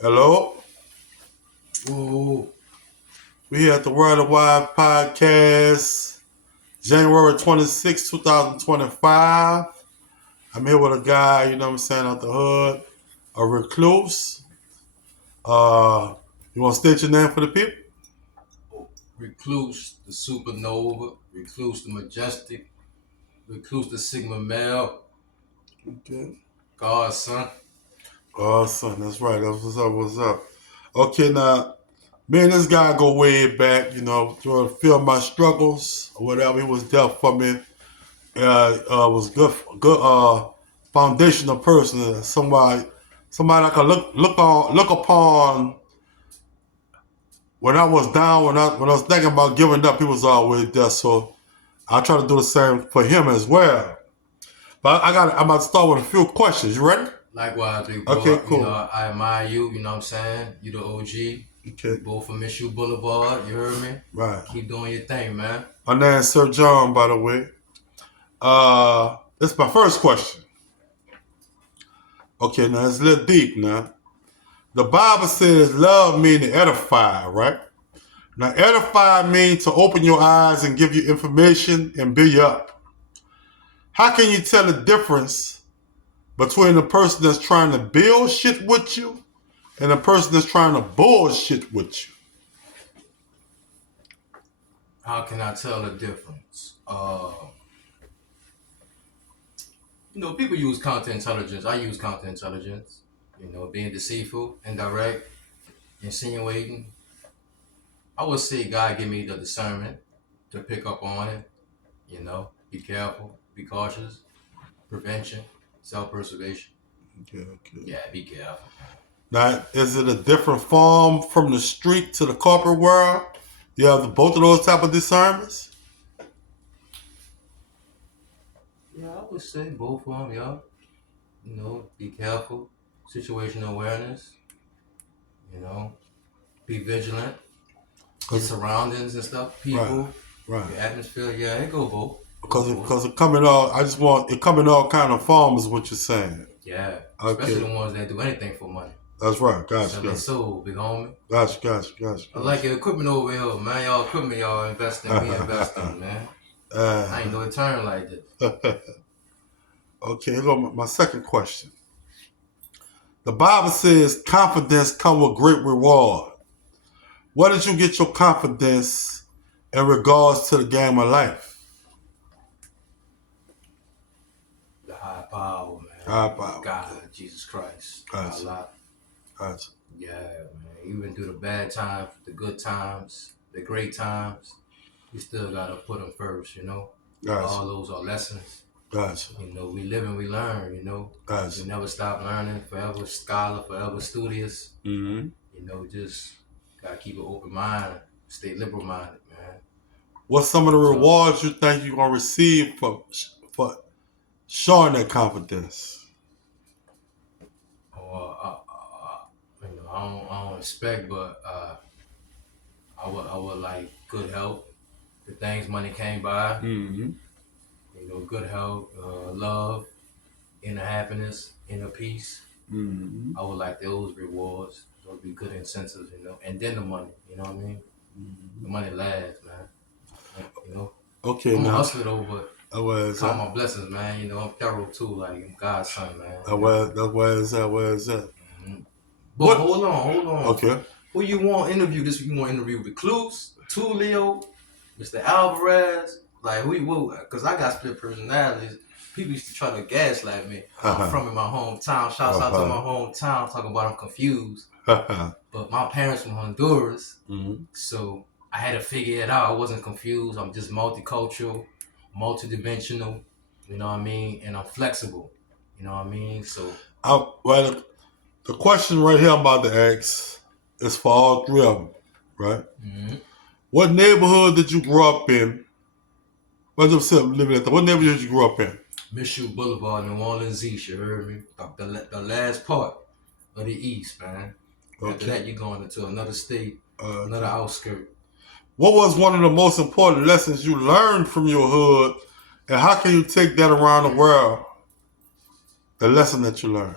Hello? Whoa. We here at the Worldwide Podcast, January 2025. I'm here with a guy, you know what I'm saying, out the hood, a recluse. You want to state your name for the people? Recluse the supernova, recluse the majestic, recluse the sigma male, Okay. God's son. Oh, son, that's right. That's what's up. Okay, now, me and this guy go way back, you know, to feel my struggles or whatever. He was there for me. Was good foundational person, somebody I could look upon when I was down, when I was thinking about giving up. He was always there, so I try to do the same for him as well. But I'm about to start with a few questions. You ready? Likewise, big Okay, bro. cool. I admire you, you know what I'm saying? You the OG. We Okay, both from Issue Boulevard, you heard me? right. Keep doing your thing, man. My name's Sir John, by the way. This is my first question. Okay, now it's a little deep now. The Bible says love means to edify, right? Now, edify means to open your eyes and give you information and build you up. How can you tell the difference between the person that's trying to build shit with you and the person that's trying to bullshit with you? How can I tell the difference? People use content intelligence. I use content intelligence. Being deceitful, indirect, insinuating. I would say God give me the discernment to pick up on it. Be careful, be cautious, prevention, self-preservation. Okay. Yeah, be careful. Now, is it a different form from the street to the corporate world? You have both of those type of discernments? Yeah, I would say both of them, y'all. Be careful, situational awareness, you know, be vigilant, your surroundings and stuff, Right, people, right. your atmosphere. Yeah, it go both. Because it coming all, I just want it coming all kind of forms is what you're saying. Yeah, especially Okay, the ones that do anything for money. that's right. Sell their soul, big homie. Gotcha. I like your equipment over here, man. Y'all equipment, y'all invest in, we invest in, man. I ain't know it turn like this. Okay, here go my second question. The Bible says confidence comes with great reward. Where did you get your confidence in regards to the game of life? The high power, man. High power. God, Jesus Christ. Gotcha. Yeah, man. Even through the bad times, the good times, the great times, we still gotta put them first, Gotcha. All those are lessons. Gotcha. We live and we learn, Gotcha. We never stop learning, forever scholar, forever studious. Mm-hmm. Just gotta keep an open mind, stay liberal minded, man. What's some of the rewards you think you're gonna receive for showing that confidence? I don't expect, but I would like good health. The things money can't buy. Mm-hmm. Good health, love, inner happiness, inner peace. Mm-hmm. I would like those rewards. Those would be good incentives, And then the money, you know what I mean? Mm-hmm. The money lasts, man. Okay, I'm now. a hustler though, but count my that? blessings, man. I'm thorough too, like I'm God's son, man. Where is that? Mm-hmm. But hold on. Okay. Who you want interview? You want interview Recluse, Tulio, Mr. Alvarez? Like because I got split personalities. People used to try to gaslight me. I'm from in my hometown. Shouts out to my hometown, talking about I'm confused. But my parents from Honduras, so I had to figure it out. I wasn't confused. I'm just multicultural, multidimensional. You know what I mean? And I'm flexible. You know what I mean? So the question right here I'm about to ask is for all three of them, right? Mm-hmm. What neighborhood did you grow up in? What neighborhood did you grow up in? Mission Boulevard, New Orleans East, you heard me? The last part of the East, man. Okay. After that, you're going into another state, another outskirt. What was one of the most important lessons you learned from your hood, and how can you take that around the world? The lesson that you learned.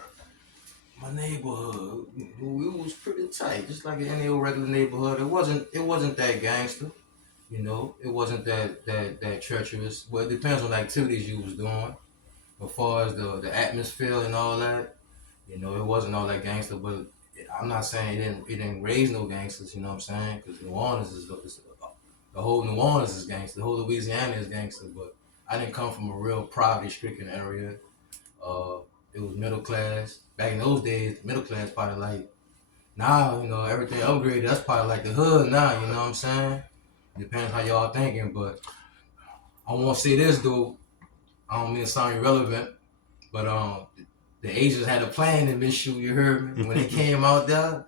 My My neighborhood, it was pretty tight, just like any old regular neighborhood. It wasn't that gangster, It wasn't that treacherous. Well, it depends on the activities you was doing. As far as the atmosphere and all that, it wasn't all that gangster. But I'm not saying it didn't raise no gangsters. You know what I'm saying? Because New Orleans is the whole New Orleans is gangster. The whole Louisiana is gangster. But I didn't come from a real poverty-stricken area. Uh, it was middle class. Back in those days, middle class probably like now, everything upgraded. That's probably like the hood now. You know what I'm saying? Depends how y'all thinking, but I want to say this though. I don't mean to sound irrelevant, but the Asians had a plan in this shoe. You heard me when they came out there.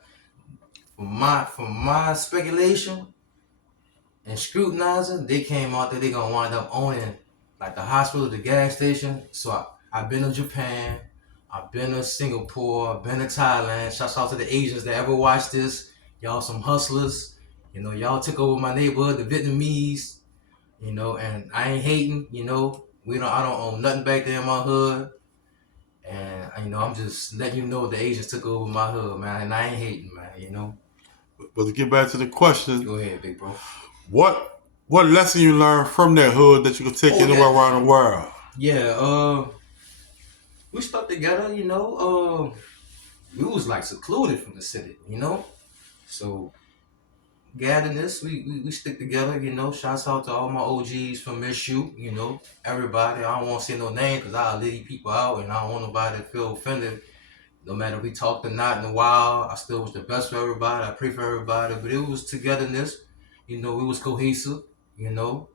From my speculation and scrutinizing, they came out there. They gonna wind up owning like the hospital, the gas station. So I've been to Japan. I've been to Singapore. I've been to Thailand. Shouts out to the Asians that ever watched this. Y'all some hustlers. Y'all took over my neighborhood, the Vietnamese. And I ain't hating. I don't own nothing back there in my hood. And I'm just letting you know the Asians took over my hood, man. And I ain't hating, man. But to get back to the question, Go ahead, big bro. what lesson you learned from that hood that you could take anywhere around the world? Yeah, we stuck together, we was like secluded from the city, So gathering this, we stick together, Shouts out to all my OGs from Miss Shoot, everybody. I don't want to say no name because I'll leave people out and I don't want nobody to feel offended. No matter if we talked or not in a while, I still was the best for everybody. I pray for everybody, but it was togetherness. We was cohesive,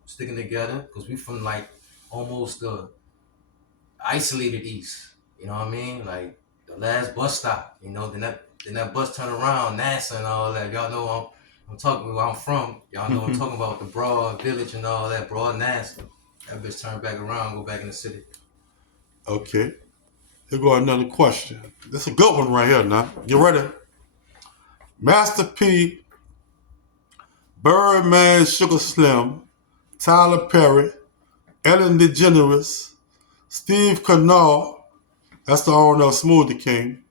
sticking together because we from like almost the isolated east. You know what I mean? Like the last bus stop. Then that bus turn around, NASA and all that. Y'all know I'm talking where I'm from. Y'all know I'm talking about the Broad Village and all that. Broad NASA. That bitch turn back around, go back in the city. Okay. Here go another question. This is a good one right here now. You ready? Master P, Birdman, Sugar Slim, Tyler Perry, Ellen DeGeneres, Steve Canal, that's the owner of Smoothie King,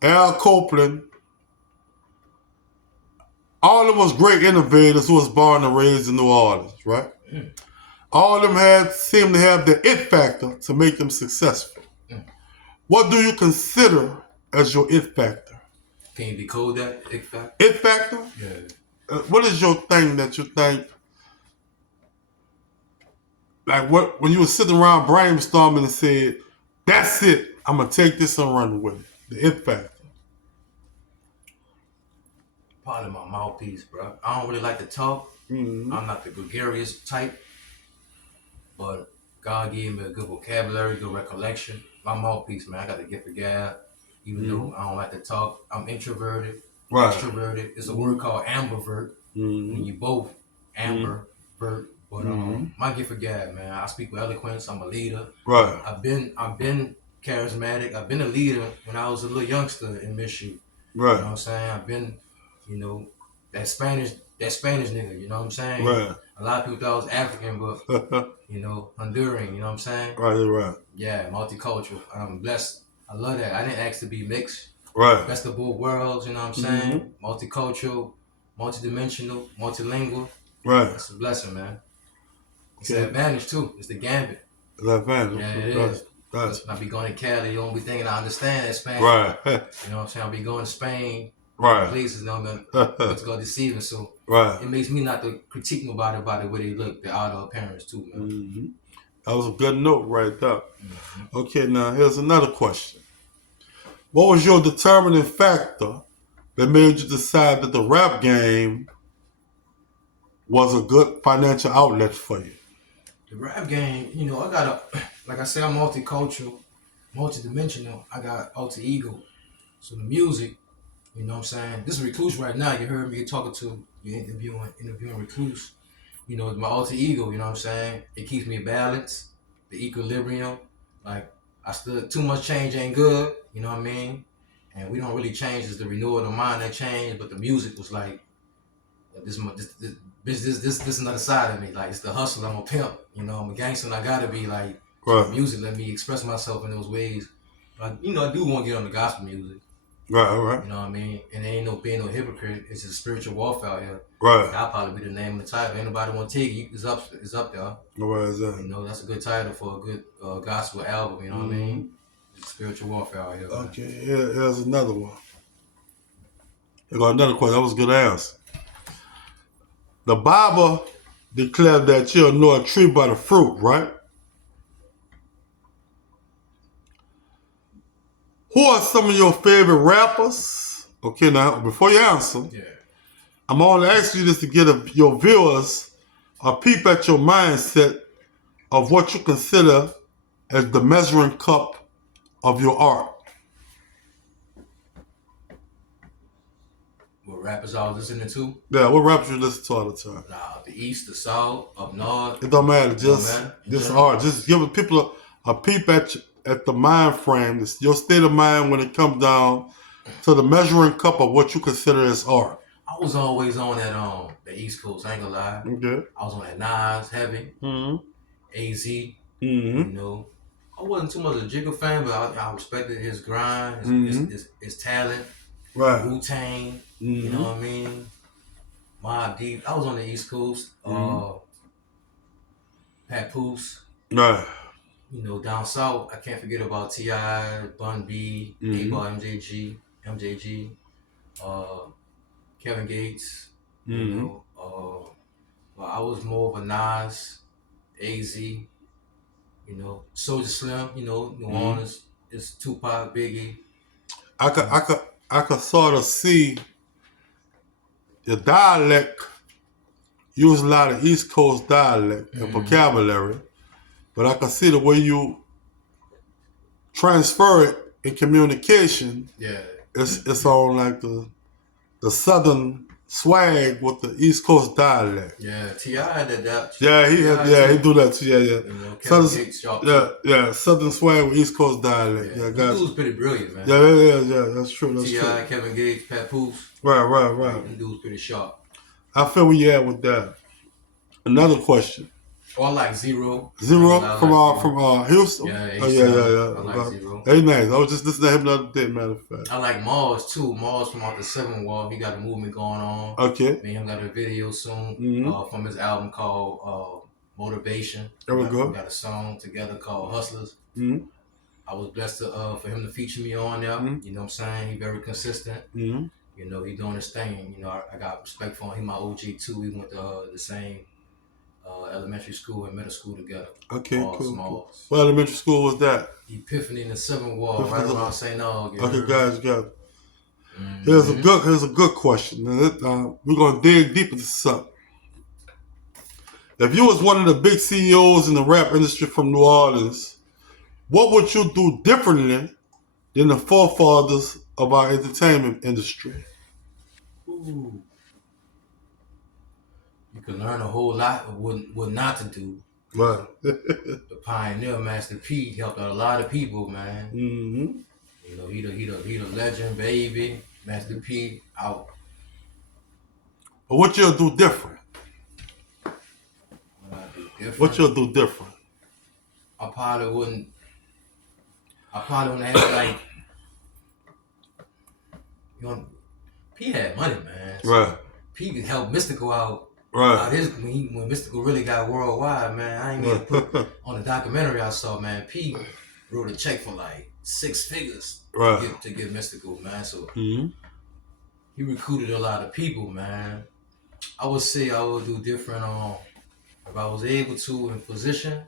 Al Copeland. All of them was great innovators who was born and raised in New Orleans, right? All of them seemed to have the it factor to make them successful. What do you consider as your it factor? Can you decode that it factor? It factor? Yeah. What is your thing that you think, like when you were sitting around brainstorming and said, that's it, I'm going to take this and run with it. The it factor. Probably my mouthpiece, bro. I don't really like to talk. Mm-hmm. I'm not the gregarious type, but God gave me a good vocabulary, good recollection. My mouthpiece, man. I got the gift of gab. Even though I don't like to talk, I'm introverted, extroverted. It's a word called ambivert. When you both ambivert. But my gift of gab, man. I speak with eloquence. I'm a leader. Right. I've been charismatic. I've been a leader when I was a little youngster in Michigan. Right. You know what I'm saying? I've been, that Spanish nigga. You know what I'm saying? Right. A lot of people thought I was African, but Honduran. You know what I'm saying? Right. Yeah, multicultural. I'm blessed. I love that. I didn't ask to be mixed. Right. Best of both worlds. You know what I'm saying? Multicultural, multidimensional, multilingual. Right. That's a blessing, man. It's an advantage too. It's the gambit. It's an advantage. Yeah, it is. When I be going to Cali, you don't be thinking I understand that Spanish. Right. You know what I'm saying? I'll be going to Spain. Right. Places, it's go deceiving. So it makes me not to critique nobody about the way they look, the outer appearance too, man. That was a good note right there. Okay, now here's another question. What was your determining factor that made you decide that the rap game was a good financial outlet for you? The rap game, I got like I said, I'm multicultural, multidimensional. I got alter ego. So the music, you know what I'm saying? This is Recluse right now. You heard me talking to you, interviewing Recluse. My alter ego, you know what I'm saying? It keeps me balanced, the equilibrium. Like, too much change ain't good, you know what I mean? And we don't really change, it's the renewal of the mind that changed, but the music was like, this is another side of me. Like, it's the hustle, I'm a pimp, I'm a gangster, and I gotta be like, music let me express myself in those ways. But, I do want to get on the gospel music. Right. You know what I mean? And there ain't no being no hypocrite. It's just spiritual warfare out here. Right. That'll probably be the name of the title. Anybody want to take it? It's up there. Where is that? You know, that's a good title for a good gospel album. You know what I mean? It's spiritual warfare out here. Okay, here's another one. I got another question. That was a good answer. The Bible declared that you'll know a tree by the fruit, right? Who are some of your favorite rappers? Okay, now, before you answer, I'm only asking you this to get your viewers a peep at your mindset of what you consider as the measuring cup of your art. What rappers I was listening to? Yeah, what rappers you listen to all the time? Nah, the East, the South, up North. It don't matter. Just art. Just giving people a peep at the mind frame, your state of mind when it comes down to the measuring cup of what you consider as art. I was always on that the East Coast. I ain't gonna lie. Okay. I was on that Nas heavy. AZ. You know, I wasn't too much a Jigga fan, but I respected his grind, his talent. Right. Wu-Tang. You know what I mean? Mobb Deep. I was on the East Coast. Papoose. Right. You know, down south, I can't forget about T.I., Bun B, A-Ball, MJG, Kevin Gates. You know, but I was more of a Nas, AZ. You know, Soulja Slim. You know, New Orleans is Tupac, Biggie. I could sort of see the dialect. Use a lot of East Coast dialect and vocabulary, but I can see the way you transfer it in communication. Yeah, it's on like the Southern swag with the East Coast dialect. Yeah, T.I. did that. Yeah, he do that too. Yeah. You know, Kevin Gates, Southern swag with East Coast dialect. Yeah, guys. Dude's pretty brilliant, man. Yeah. That's true. T.I., Kevin Gates, Papoose. Right. Them dude's pretty sharp. I feel where you at with that. Another question. Oh, I like Zero. From Houston. Yeah. I like Zero. Hey, nice. I was just listening to him the other day, matter of fact. I like Mars too. Mars from out the 7 Wall. He got a movement going on. Okay. Me and him got a video soon from his album called Motivation. There we go. We got a song together called Hustlers. I was blessed for him to feature me on there. You know what I'm saying? He very consistent. You know, he doing his thing. You know, I got respect for him. He my OG too. We went to the same elementary school and middle school together. Okay, cool. What elementary school was that? Epiphany in the 7 Wall, right around St. Aug. Okay, guys. Here's a good question. We're gonna dig deep into something. If you was one of the big CEOs in the rap industry from New Orleans, what would you do differently than the forefathers of our entertainment industry? Ooh. You can learn a whole lot of what not to do. Right. The pioneer, Master P, helped out a lot of people, man. You know, he the legend, baby. Master P out. But what you'll do different? What you'll do different? I probably wouldn't have like. You know, P had money, man. So right. P helped Mystical out. Right. When Mystical really got worldwide, man, I ain't even put on the documentary I saw, man. P wrote a check for like 6 figures to get Mystical, man. So he recruited a lot of people, man. I would say I would do different if I was able to in position.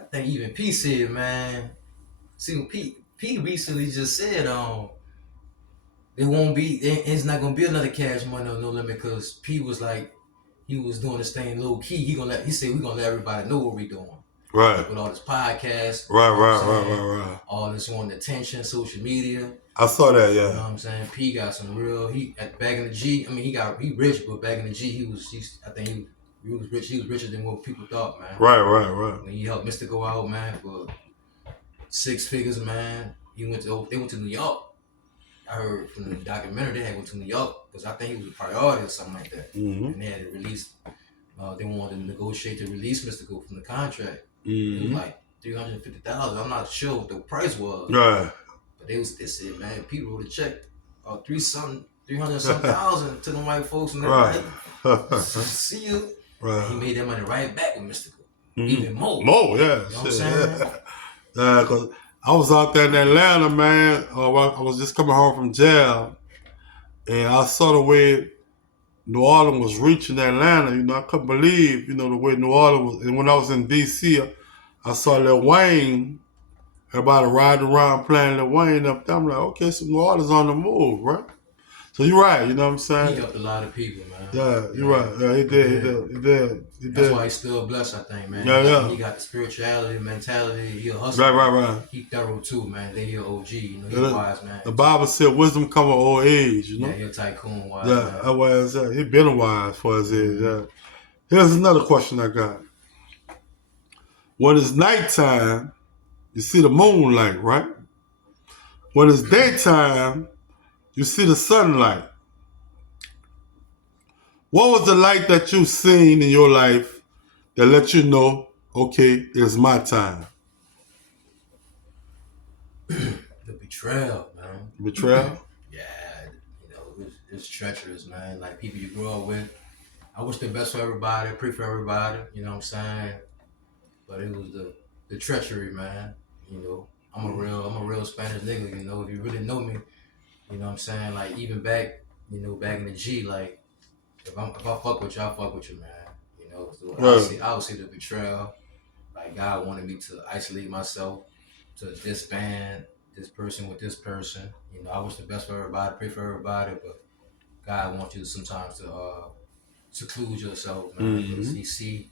I think even P said, man. See, P recently just said it's not gonna be another Cash Money No Limit because P was like, he was doing this thing low key. He said we're gonna let everybody know what we're doing. Right. Like with all this podcast. Right. All this on attention, social media. I saw that, yeah. You know what I'm saying? P got some real back in the G, I mean he rich, but back in the G he was rich. He was richer than what people thought, man. Right. When he helped Mr. go out, man, for 6 figures, man. They went to New York. I heard from the documentary they had went to New York because I think he was a priority or something like that. And they had to release. They wanted to negotiate to release Mystical from the contract. It was like $350,000. I'm not sure what the price was. Right. They said, man, people would have checked 300 some thousand to them white folks, and they're Right. like, see you. Right. And he made that money right back with Mystical, Mhm. even more. More, yeah. You know what I'm saying? Yeah, because I was out there in Atlanta, man. I was just coming home from jail, and I saw the way New Orleans was reaching Atlanta. You know, I couldn't believe, you know, the way New Orleans was. And when I was in D.C., I saw Lil Wayne, everybody riding around playing Lil Wayne up there. I'm like, okay, so New Orleans on the move, right? So you're right, you know what I'm saying? He helped a lot of people, man. Yeah, you're right. Yeah, he did. That's why he's still blessed, I think, man. Yeah. He got the spirituality, mentality. He a hustler. Right. He thorough too, man. Then he an OG. You know, he wise, man. The Bible said wisdom come with old age, you know? Yeah, he a tycoon wise, yeah, man. That's why he been wise for his age, yeah. Here's another question I got. When it's nighttime, you see the moonlight, right? When it's daytime, you see the sunlight. What was the light that you've seen in your life that let you know, okay, it's my time? The betrayal, man. Betrayal? Yeah, you know, it's treacherous, man. Like people you grew up with. I wish the best for everybody, pray for everybody, you know what I'm saying? But it was the treachery, man. You know, I'm a real Spanish nigga, you know, if you really know me, you know what I'm saying? Like even back, you know, back in the G, like if I fuck with you, I fuck with you, man. You know, so I would see the betrayal. Like God wanted me to isolate myself, to disband this person with this person. You know, I wish the best for everybody, pray for everybody, but God wants you sometimes to seclude yourself, man, because He see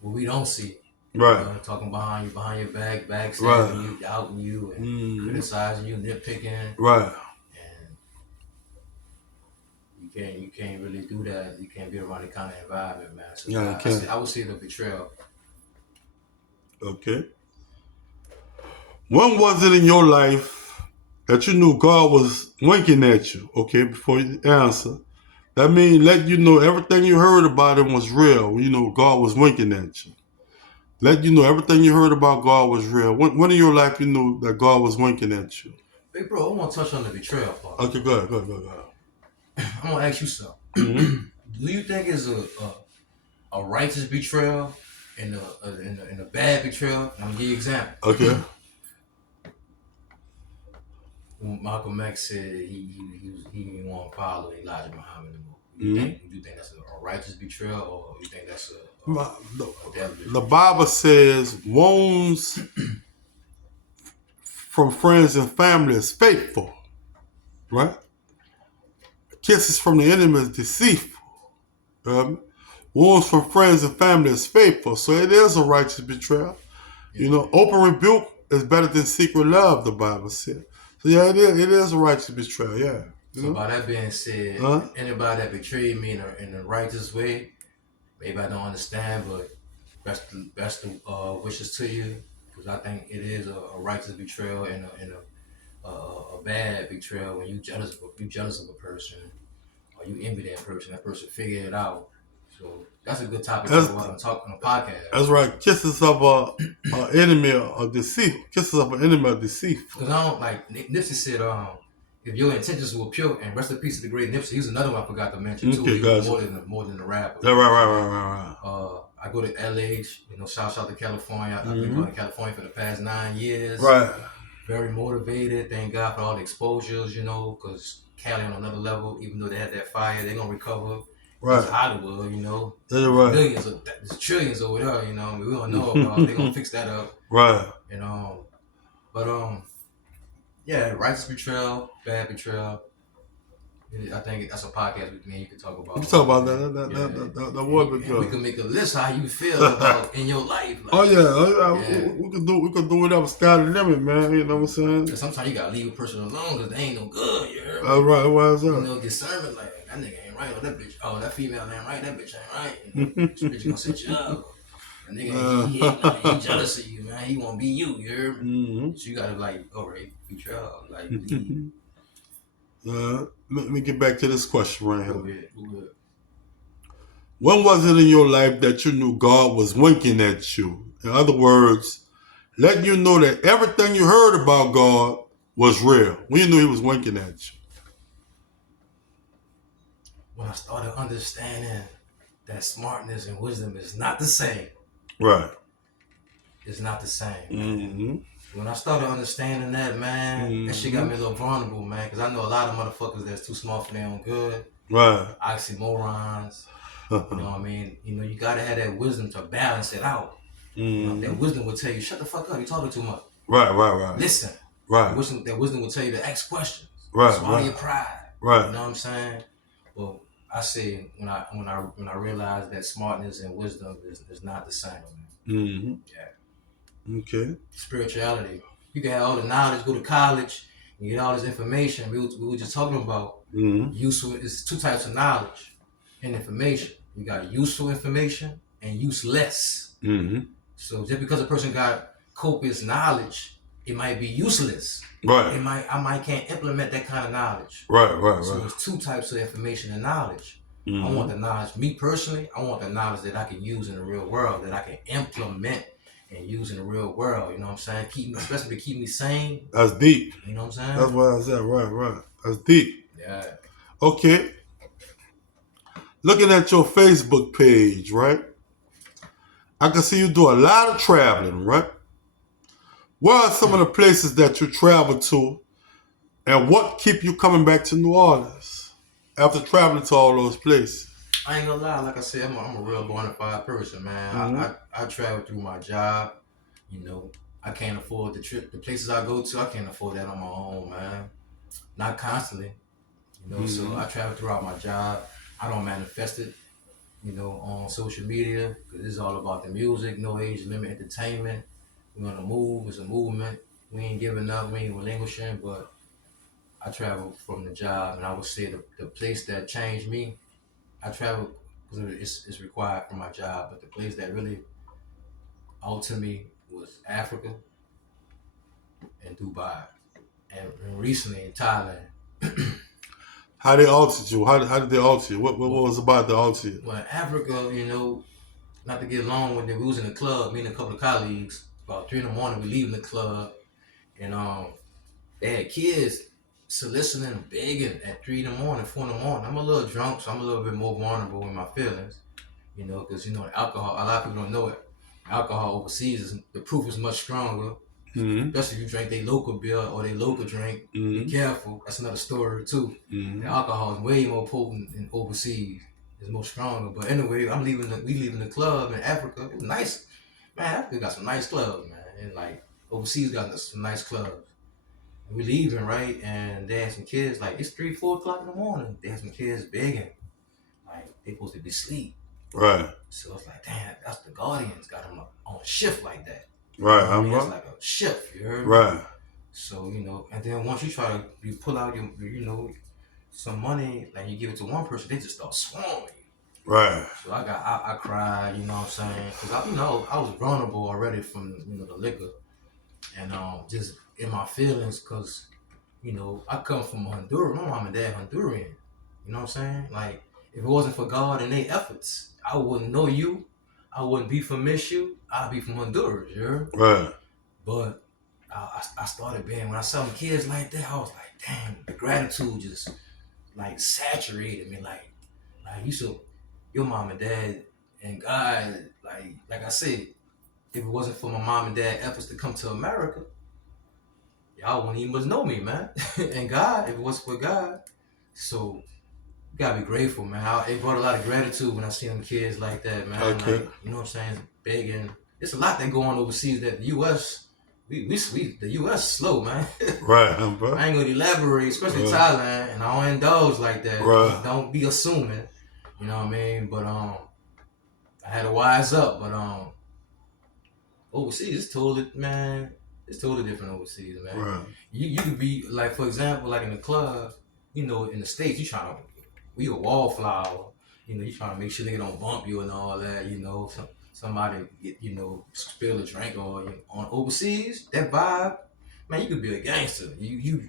what we don't see. Right. You know, talking behind your back, backstabbing you, doubting you, and criticizing you, nitpicking. Right. And you can't really do that. You can't be around that kind of environment, man. So Yeah, you can't. I would say the betrayal. Okay. When was it in your life that you knew God was winking at you? Okay, before you answer. That means let you know everything you heard about him was real. You know, God was winking at you. Let you know everything you heard about God was real. When in your life you knew that God was winking at you? Big bro, I want to touch on the betrayal part. Okay, go ahead. I'm going to ask you something. Do you think it's a righteous betrayal and a bad betrayal? I'm going to give you an example. Okay. When Malcolm X said he didn't want to follow Elijah Muhammad anymore. Do you think that's a righteous betrayal, or you think that's a deadly betrayal? The Bible says wounds from friends and family is faithful, right? Kisses from the enemy is deceitful. Wounds from friends and family is faithful, so it is a righteous betrayal. Yeah. You know, open rebuke is better than secret love, the Bible said. So yeah, it is a righteous betrayal, yeah. So by that being said, anybody that betrayed me in a righteous way, maybe I don't understand, but best wishes to you, because I think it is a righteous betrayal and a bad betrayal when you jealous of a person or you envy that person figure it out. So that's a good topic to talk on a podcast. That's right. Kisses of an enemy of deceit. Kisses of an enemy of deceit. Because I don't like Nipsey said, if your intentions were pure, and rest in peace to the great Nipsey. He's another one I forgot to mention too. Okay, gotcha. More than a rapper. Yeah, right. I go to LA, you know, shout out to California. I've been going to California for the past 9 years. Right. Very motivated. Thank God for all the exposures, you know, because Cali on another level, even though they had that fire, they're going to recover. Right. It's Hollywood, you know. Yeah, right. There's trillions over there, you know. We don't know about they're going to fix that up. Right. You know. But, yeah, righteous betrayal, bad betrayal. I think that's a podcast with me. You can talk about. We can talk about that would be good. We can make a list how you feel about in your life. Like, we can do whatever sky the limit, man. You know what I'm saying? Sometimes you gotta leave a person alone because they ain't no good. You heard me? That's right. Why is that? You know, discernment like that nigga ain't right, or that bitch. Oh, that female ain't right. That bitch ain't right. You know, this bitch gonna set you up. That nigga, he jealous of you, man. He won't be you. You heard me? So you gotta like, alright, betrayal, like. Let me get back to this question right here. Go ahead. When was it in your life that you knew God was winking at you? In other words, letting you know that everything you heard about God was real? When you knew he was winking at you? When I started understanding that smartness and wisdom is not the same. Right. It's not the same. Mm-hmm. When I started understanding that, man, that shit got me a little vulnerable, man, because I know a lot of motherfuckers that's too smart for their own good. Right. Oxymorons. You know what I mean? You know, you gotta have that wisdom to balance it out. Mm-hmm. You know, that wisdom will tell you, shut the fuck up, you're talking too much. Right. Listen. Right. That wisdom will tell you to ask questions. Right. Swallow your pride. Right. You know what I'm saying? Well, I say when I realized that smartness and wisdom is not the same. Mm-hmm. Yeah. Okay. Spirituality. You can have all the knowledge, go to college, and get all this information. We were just talking about useful. It's two types of knowledge and information. You got useful information and useless. Mm-hmm. So just because a person got copious knowledge, it might be useless. Right. I might can't implement that kind of knowledge. Right. So there's two types of information and knowledge. Mm-hmm. I want the knowledge, me personally, I want the knowledge that I can use in the real world, that I can implement and use in the real world. You know what I'm saying? Especially to keep me sane. That's deep. You know what I'm saying? That's what I said. Right. That's deep. Yeah. Okay. Looking at your Facebook page, right? I can see you do a lot of traveling, right? Where are some of the places that you travel to, and what keep you coming back to New Orleans after traveling to all those places? I ain't gonna lie, like I said, I'm a real bona fide person, man. Mm-hmm. I travel through my job. You know, I can't afford the places I go to. I can't afford that on my own, man. Not constantly, you know. Mm-hmm. So I travel throughout my job. I don't manifest it, you know, on social media because it's all about the music, no age limit entertainment. We're gonna move. It's a movement. We ain't giving up. We ain't relinquishing. But I travel from the job, and I would say the place that changed me. I travel because it's required for my job, but the place that really altered me was Africa and Dubai, and recently in Thailand. How they altered you? How did they alter you? What was about to alter you? Well, in Africa, you know, not to get long with it, we was in the club, me and a couple of colleagues. About 3 a.m, we leaving the club, and they had kids soliciting, begging at 3 a.m, 4 a.m. I'm a little drunk, so I'm a little bit more vulnerable with my feelings, you know, because you know alcohol. A lot of people don't know it. Alcohol overseas the proof is much stronger. Mm-hmm. Especially if you drink their local beer or their local drink. Mm-hmm. Be careful. That's another story too. Mm-hmm. The alcohol is way more potent than overseas. It's more stronger. But anyway, we leaving the club in Africa. It was nice. Man, Africa got some nice clubs, man. And like overseas got some nice clubs. And we leaving, right? And they had some kids, like it's 3, 4 o'clock in the morning. They had some kids begging. Like they supposed to be asleep. Right. So it's like, damn, that's the Guardians got them on shift like that. Right. You know, I mean, it's like a shift, you heard me? Right. So, you know, and then once you pull out your, you know, some money, like you give it to one person, they just start swarming you. Right. So I cried, you know what I'm saying? Because, I was vulnerable already from, you know, the liquor. And just in my feelings, because, you know, I come from Honduras. My mom and dad Honduran. You know what I'm saying? Like, if it wasn't for God and their efforts, I wouldn't know you. I wouldn't be from you. I'd be from Honduras, you heard? Right. But I started being, when I saw them kids like that, I was like, damn, the gratitude just like saturated me. Like you so your mom and dad and God, like I said, if it wasn't for my mom and dad efforts to come to America, y'all wouldn't even much know me, man. And God, if it wasn't for God, so you gotta be grateful, man. It brought a lot of gratitude when I see them kids like that, man. Okay. Like, you know what I'm saying? Begging. It's a lot that go on overseas that the U.S. The U.S. slow, man. Right, bro. I ain't gonna elaborate, especially Thailand, and I don't indulge like that. Right. Don't be assuming, you know what I mean? But I had to wise up. But overseas, it's totally different overseas, man. Right. You could be like, for example, like in the club, you know, in the States, you trying to be a wallflower, you know, you trying to make sure they don't bump you and all that, you know. Somebody get, you know, spill a drink or on overseas, that vibe, man, you could be a gangster. You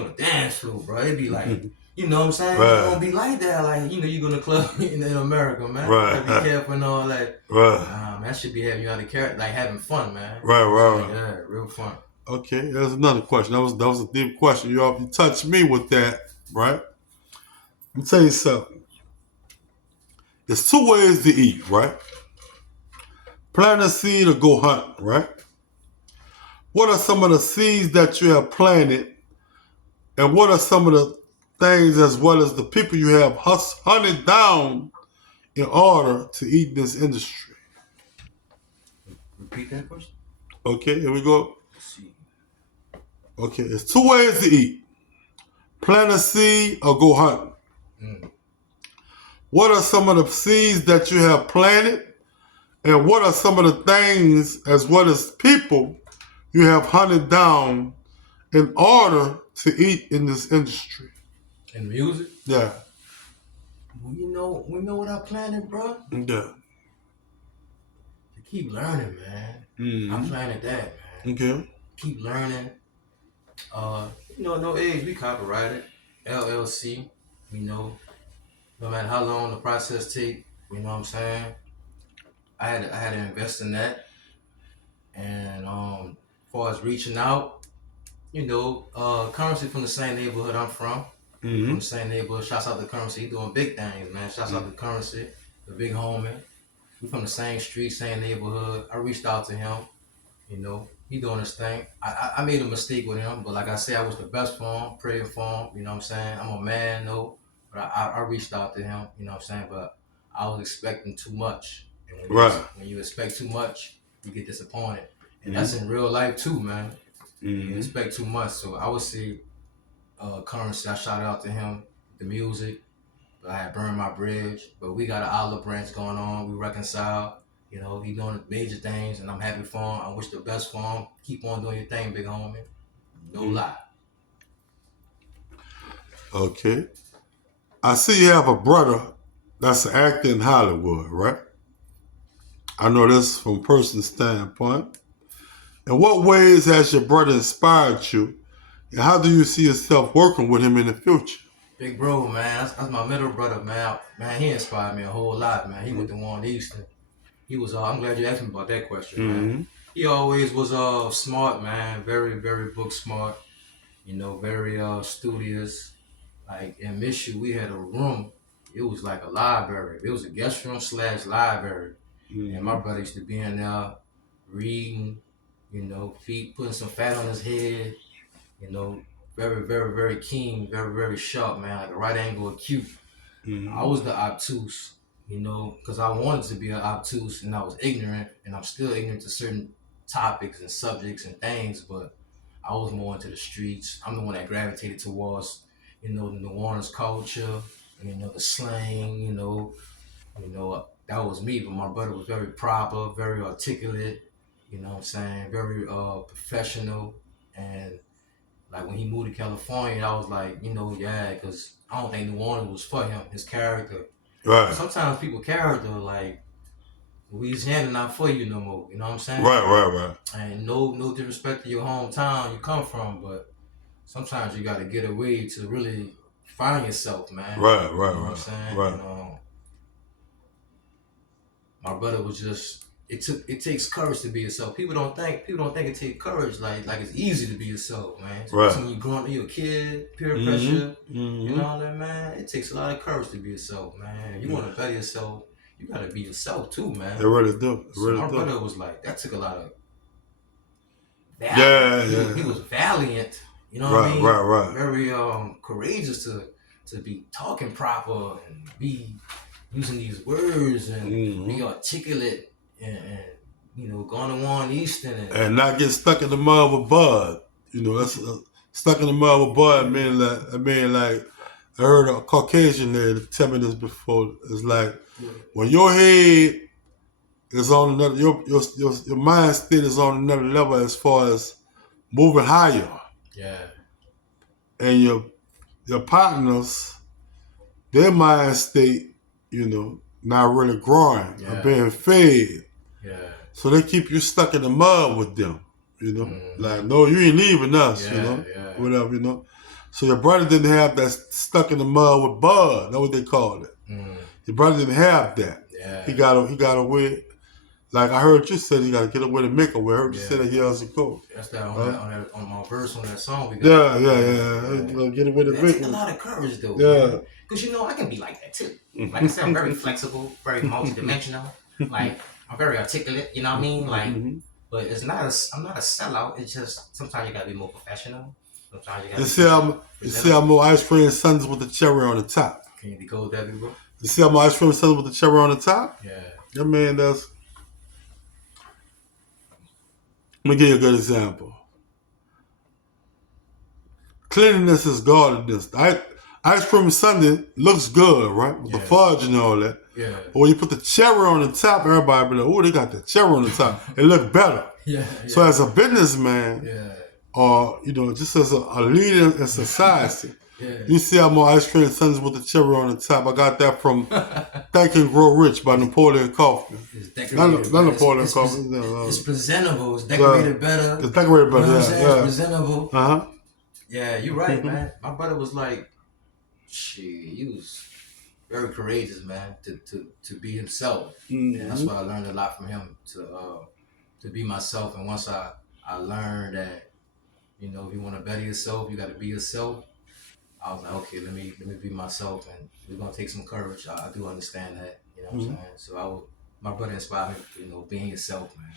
on the dance floor, bro. It'd be like, you know what I'm saying? Right. It don't be like that. Like, you know, you go to the club in America, man. Right. You gotta be careful and all that. Right. That should be having you out of character, like having fun, man. Right. Yeah, real fun. Okay, there's another question. That was a deep question. You touched me with that, right? Let me tell you something. There's two ways to eat, right? Plant a seed or go hunt, right? What are some of the seeds that you have planted, and what are some of the things as well as the people you have hunted down in order to eat this industry? Repeat that question. Okay, here we go. Let's see. Okay, there's two ways to eat. Plant a seed or go hunting. Mm. What are some of the seeds that you have planted? And what are some of the things as well as people you have hunted down in order to eat in this industry? And music. Yeah. Well, we know what I planted, bro. Yeah. To keep learning, man. I Mm-hmm. planted that, man. Okay. Keep learning. No age, we copyrighted. LLC, no matter how long the process take, you know what I'm saying? I had to invest in that. And as far as reaching out, Currency from the same neighborhood I'm from. From Mm-hmm. the same neighborhood. Shouts out to Currency. He doing big things, man. Shouts out to Currency, the big homie. We from the same street, same neighborhood. I reached out to him. He doing his thing. I made a mistake with him, but like I said, I was the best for him, praying for him. You know what I'm saying? I'm a man, no, but I reached out to him. You know what I'm saying? But I was expecting too much, and Right. when you expect too much, you get disappointed, and that's Mm-hmm. in real life too, man. You Mm-hmm. expect too much, so I would say, Currency. I shout out to him, the music. But I had burned my bridge, but we got an olive branch going on. We reconcile. He doing major things, and I'm happy for him. I wish the best for him. Keep on doing your thing, big homie. No Mm-hmm. lie. Okay. I see you have a brother that's an actor in Hollywood, right? I know this from a person's standpoint. In what ways has your brother inspired you, and how do you see yourself working with him in the future? Big bro, man. That's my middle brother, man. Man, he inspired me a whole lot, man. He went to Warren Easton. He was. I'm glad you asked me about that question, man. Mm-hmm. He always was smart, man. Very, very book smart. Very studious. Like in Michigan, we had a room. It was like a library. It was a guest room / library. And Mm-hmm. my brother used to be in there reading, feet putting some fat on his head, you know, very, very, very keen, very, very sharp, man, like a right angle acute. I Mm-hmm. was the obtuse, because I wanted to be an obtuse and I was ignorant, and I'm still ignorant to certain topics and subjects and things, but I was more into the streets. I'm the one that gravitated towards, the New Orleans culture, the slang, that was me, but my brother was very proper, very articulate, what I'm saying, very professional. And like when he moved to California, I was like, yeah, because I don't think New Orleans was for him, his character. Right. Sometimes people character like Louisiana not for you no more, you know what I'm saying? Right. Right. Right. And no disrespect to your hometown you come from, but sometimes you gotta get away to really find yourself, man. Right. Right. You know what I'm Right. saying? Right. And my brother was just it takes courage to be yourself. People don't think it takes courage like it's easy to be yourself, man. Right. Especially when you're growing up, you're a kid, peer pressure, Mm-hmm. Mm-hmm. all that, man. It takes a lot of courage to be yourself, man. If you want to better yourself, you gotta be yourself too, It man. really do. It So really my do. brother was like, that took a lot of valor. Yeah. He Yeah. was valiant, you know what I Right. mean? Right. Right. Very courageous to be talking proper and be using these words and Mm-hmm. be articulate and going to Warren Easton And not get stuck in the mud with Bud. That's stuck in the mud with Bud. I mean, like I heard a Caucasian there tell me this before. It's like when your head is on another, your mind state is on another level as far as moving higher, yeah, and your partners, their mind state, not really growing or yeah, being fed. yeah, So they keep you stuck in the mud with them, mm-hmm. Like, no, you ain't leaving us, Yeah. whatever. So your brother didn't have that stuck in the mud with Bud. That's what they called it. Mm, Your brother didn't have that. yeah, He got away. like I heard you said, you got to get away to make away. I heard you Yeah. say that years ago. That's that on, Right? on my verse on that song. We Yeah, got. You gotta get away to That make take a away. lot of courage though, Yeah. man. Because I can be like that too. Like I said, I'm very flexible, very multidimensional. Like I'm very articulate. You know what I mean? Like, but I'm not a sellout. It's just sometimes you gotta be more professional. Sometimes you gotta. You see how more ice cream sundaes with the cherry on the top. Can you decode that, bro? You see how more ice cream sundaes with the cherry on the top? Yeah. That man does. Let me give you a good example. Cleanliness is godliness. Ice cream sundae looks good, right? With the fudge and all that. Yeah. But when you put the cherry on the top, everybody be like, oh, they got the cherry on the top. It look better. Yeah. So as a businessman, or just as a leader in society, you see how more ice cream sundaes with the cherry on the top. I got that from Think and Grow Rich by Napoleon Kaufman. It's decorated. Not Napoleon Kaufman. It's presentable. It's decorated better. It's decorated better. You know what I'm saying? It's presentable. Yeah, you're right, man. My brother was like, he was very courageous, man, to be himself. And that's why I learned a lot from him to be myself. And once I learned that, if you want to better yourself, you got to be yourself. I was like, okay, let me be myself, and we're gonna take some courage. I do understand that, you know what I'm saying. So my brother inspired me, being yourself, man.